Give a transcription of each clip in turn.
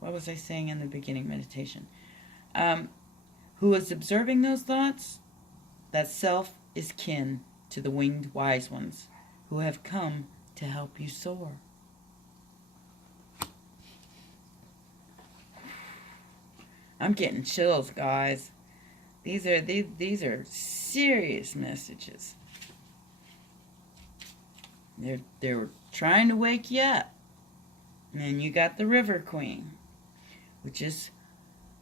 What was I saying in the beginning meditation? Who is observing those thoughts? That self is kin to the winged wise ones who have come to help you soar. I'm getting chills, guys. These are serious messages. They're trying to wake you up. And then you got the River Queen, which is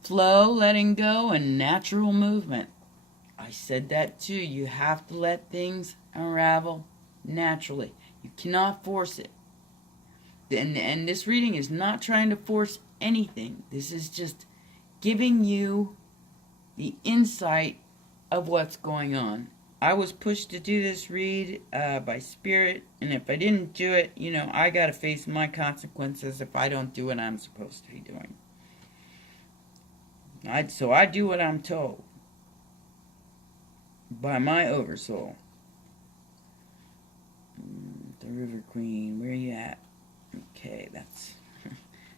flow, letting go, and natural movement. I said that too. You have to let things unravel naturally. You cannot force it. And this reading is not trying to force anything. This is just giving you the insight of what's going on. I was pushed to do this read by Spirit, and if I didn't do it, I got to face my consequences if I don't do what I'm supposed to be doing. So I do what I'm told by my oversoul. The River Queen, where are you at? Okay, that's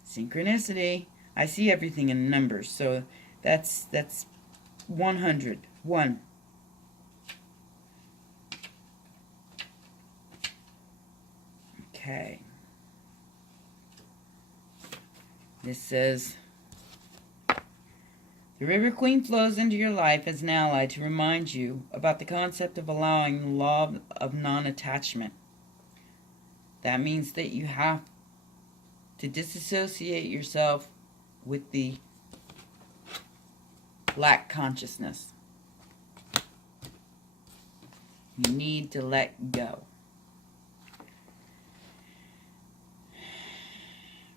synchronicity. I see everything in numbers, so that's 100. 1. Okay. This says, the River Queen flows into your life as an ally to remind you about the concept of allowing the law of non-attachment. That means that you have to disassociate yourself with the lack consciousness. You need to let go.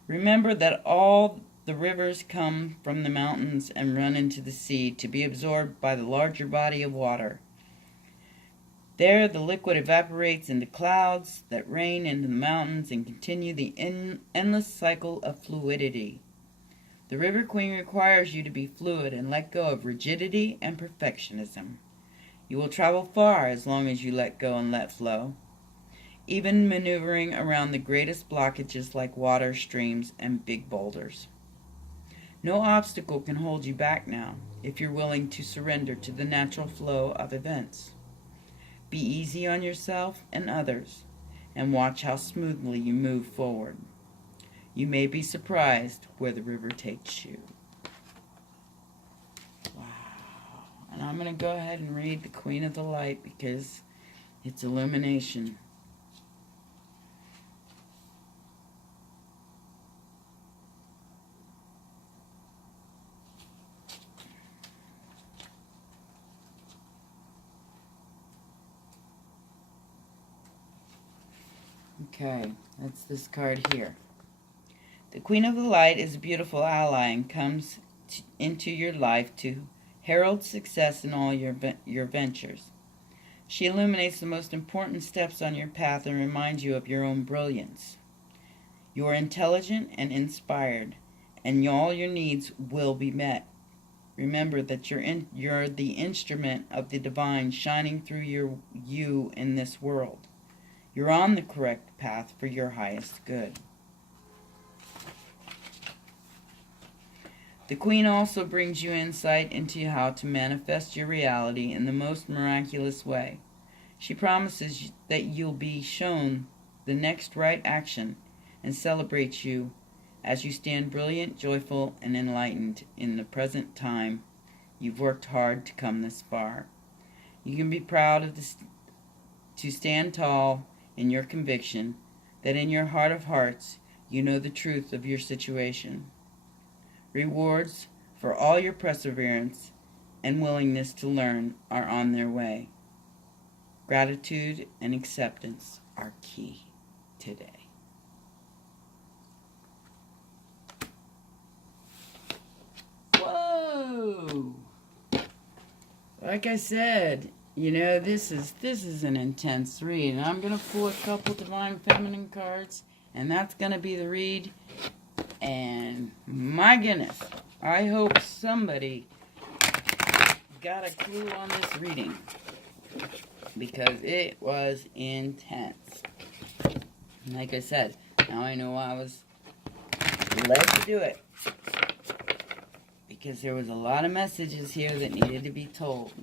Remember that all the rivers come from the mountains and run into the sea to be absorbed by the larger body of water. There, the liquid evaporates into clouds that rain into the mountains and continue the endless cycle of fluidity. The River Queen requires you to be fluid and let go of rigidity and perfectionism. You will travel far as long as you let go and let flow, even maneuvering around the greatest blockages like water, streams, and big boulders. No obstacle can hold you back now if you're willing to surrender to the natural flow of events. Be easy on yourself and others, and watch how smoothly you move forward. You may be surprised where the river takes you. Wow. And I'm going to go ahead and read the Queen of the Light because it's illumination. Okay, that's this card here. The Queen of the Light is a beautiful ally and comes into your life to herald success in all your ventures. She illuminates the most important steps on your path and reminds you of your own brilliance. You are intelligent and inspired, and all your needs will be met. Remember that you're the instrument of the divine shining through you in this world. You're on the correct path for your highest good. The Queen also brings you insight into how to manifest your reality in the most miraculous way. She promises that you'll be shown the next right action and celebrates you as you stand brilliant, joyful, and enlightened in the present time. You've worked hard to come this far. You can be proud of to stand tall in your conviction that in your heart of hearts you know the truth of your situation. Rewards for all your perseverance and willingness to learn are on their way. Gratitude and acceptance are key today. Whoa! Like I said, this is an intense read, and I'm gonna pull a couple Divine Feminine cards, and that's gonna be the read. And my goodness, I hope somebody got a clue on this reading because it was intense. Like I said, now I know I was led to do it. Because there was a lot of messages here that needed to be told.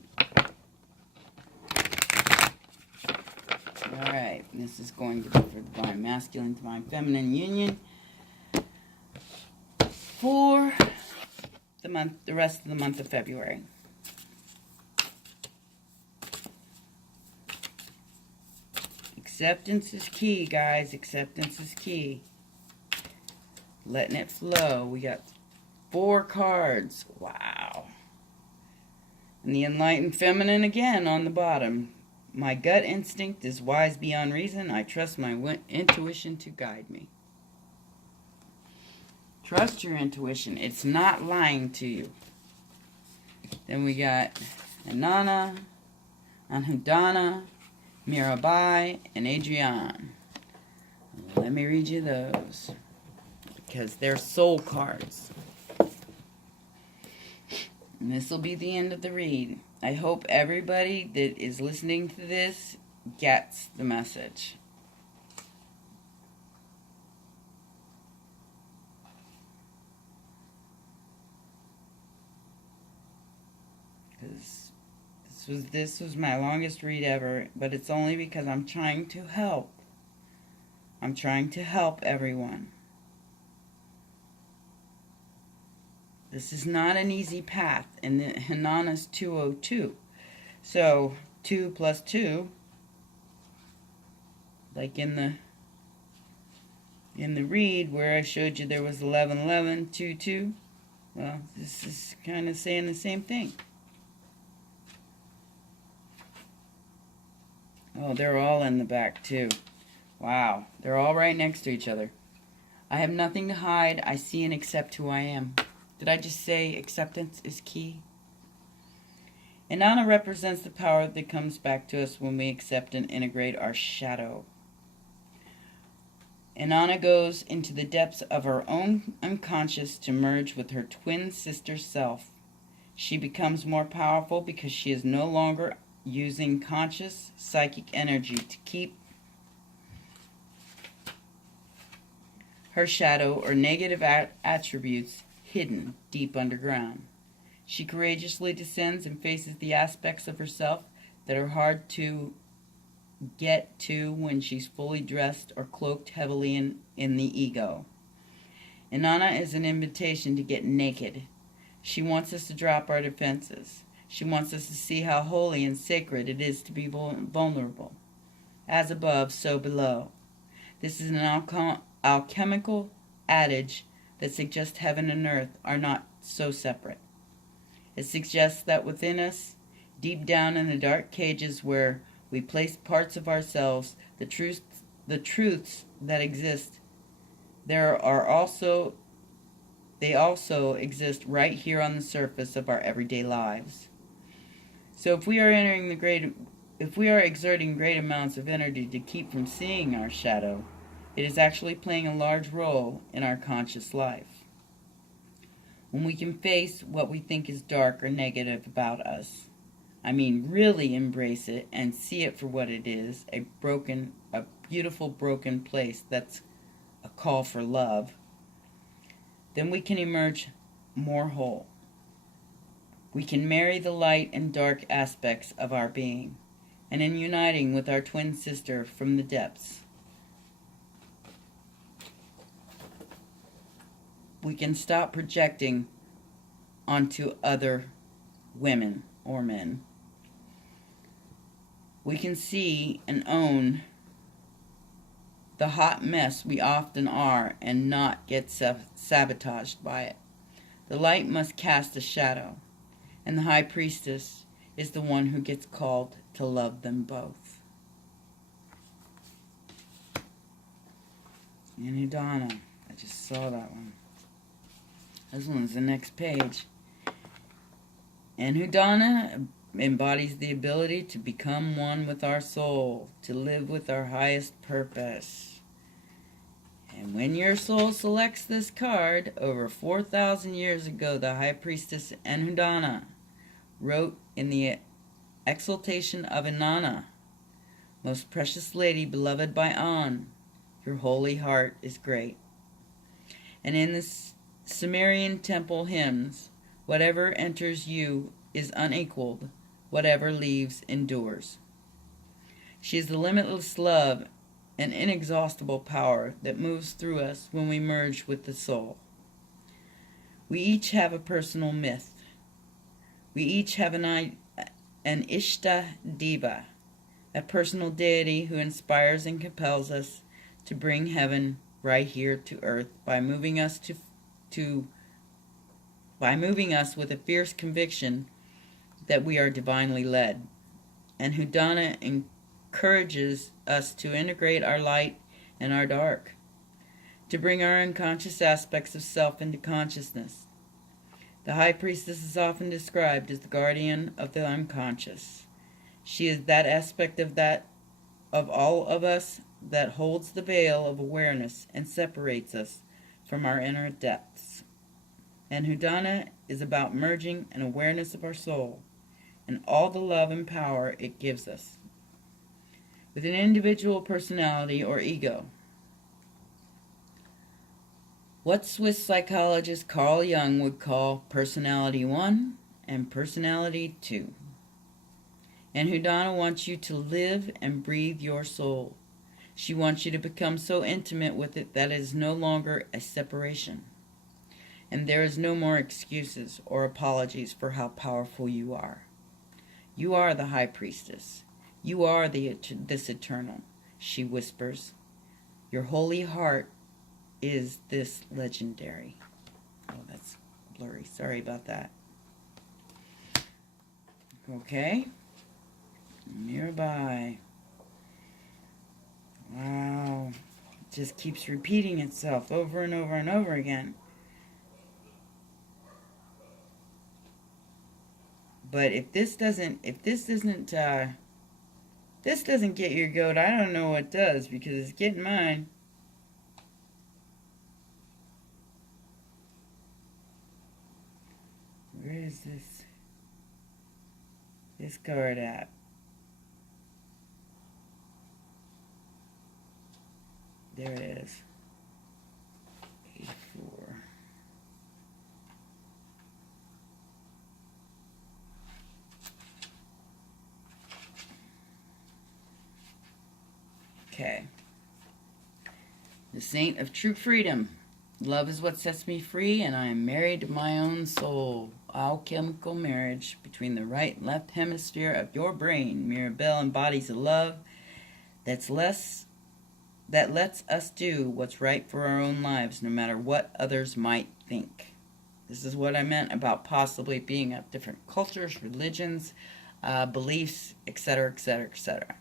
Alright, this is going to be for Divine Masculine, Divine Feminine Union. For the rest of the month of February. Acceptance is key, guys. Acceptance is key. Letting it flow. We got 4 cards. Wow. And the Enlightened Feminine again on the bottom. My gut instinct is wise beyond reason. I trust my intuition to guide me. Trust your intuition. It's not lying to you. Then we got Anana, Anhudana, Mirabai, and Adrian. Let me read you those, because they're soul cards. And this will be the end of the read. I hope everybody that is listening to this gets the message. Because this was my longest read ever, but it's only because I'm trying to help. I'm trying to help everyone. This is not an easy path, and the Hanana's 202. So 2 plus 2, like in the read where I showed you there was 11, 11, 2, 2. Well, this is kind of saying the same thing. Oh, they're all in the back too. Wow, they're all right next to each other. I have nothing to hide. I see and accept who I am. Did I just say acceptance is key? Inanna represents the power that comes back to us when we accept and integrate our shadow. Inanna goes into the depths of her own unconscious to merge with her twin sister self. She becomes more powerful because she is no longer using conscious psychic energy to keep her shadow or negative attributes hidden deep underground. She courageously descends and faces the aspects of herself that are hard to get to when she's fully dressed or cloaked heavily in the ego. Inanna is an invitation to get naked. She wants us to drop our defenses. She wants us to see how holy and sacred it is to be vulnerable. As above, so below. This is an alchemical adage that suggests heaven and earth are not so separate. It suggests that within us, deep down in the dark cages where we place parts of ourselves, the truths that exist, they also exist right here on the surface of our everyday lives. So if we are exerting great amounts of energy to keep from seeing our shadow, it is actually playing a large role in our conscious life. When we can face what we think is dark or negative about us, I mean really embrace it and see it for what it is, a beautiful broken place that's a call for love, then we can emerge more whole. We can marry the light and dark aspects of our being, and in uniting with our twin sister from the depths, we can stop projecting onto other women or men. We can see and own the hot mess we often are and not get sabotaged by it. The light must cast a shadow, and the high priestess is the one who gets called to love them both. And Udana, I just saw that one. This one's the next page. And Udana embodies the ability to become one with our soul, to live with our highest purpose. And when your soul selects this card, over 4,000 years ago, the High Priestess Enhudana wrote in the exaltation of Inanna, "Most precious lady, beloved by An, your holy heart is great." And in the Sumerian temple hymns, whatever enters you is unequaled, whatever leaves endures. She is the limitless love and inexhaustible power that moves through us when we merge with the soul. We each have a personal myth. We each have an Ishta Deva, a personal deity who inspires and compels us to bring heaven right here to earth by moving us with a fierce conviction that we are divinely led, and who Donna encourages us to integrate our light and our dark, to bring our unconscious aspects of self into consciousness. The High Priestess is often described as the guardian of the unconscious. She is that aspect of all of us that holds the veil of awareness and separates us from our inner depths. And Hudana is about merging an awareness of our soul and all the love and power it gives us with an individual personality or ego. What Swiss psychologist Carl Jung would call personality 1 and personality 2. And Hudana wants you to live and breathe your soul. She wants you to become so intimate with it that it is no longer a separation. And there is no more excuses or apologies for how powerful you are. You are the High Priestess. You are this eternal, she whispers. Your holy heart is this legendary. Oh, that's blurry. Sorry about that. Okay. Nearby. Wow. It just keeps repeating itself over and over and over again. But if this doesn't get your goat, I don't know what does, because it's getting mine. Where is this card at? There it is. 84. Okay. The Saint of True Freedom. Love is what sets me free, and I am married to my own soul. Alchemical marriage between the right and left hemisphere of your brain. Mirabelle embodies a love that lets us do what's right for our own lives, no matter what others might think. This is what I meant about possibly being of different cultures, religions, beliefs, etc., etc., etc.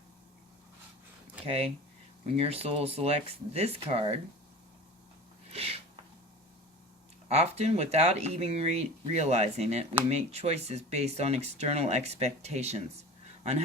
Okay? When your soul selects this card, often without even realizing it, we make choices based on external expectations, on how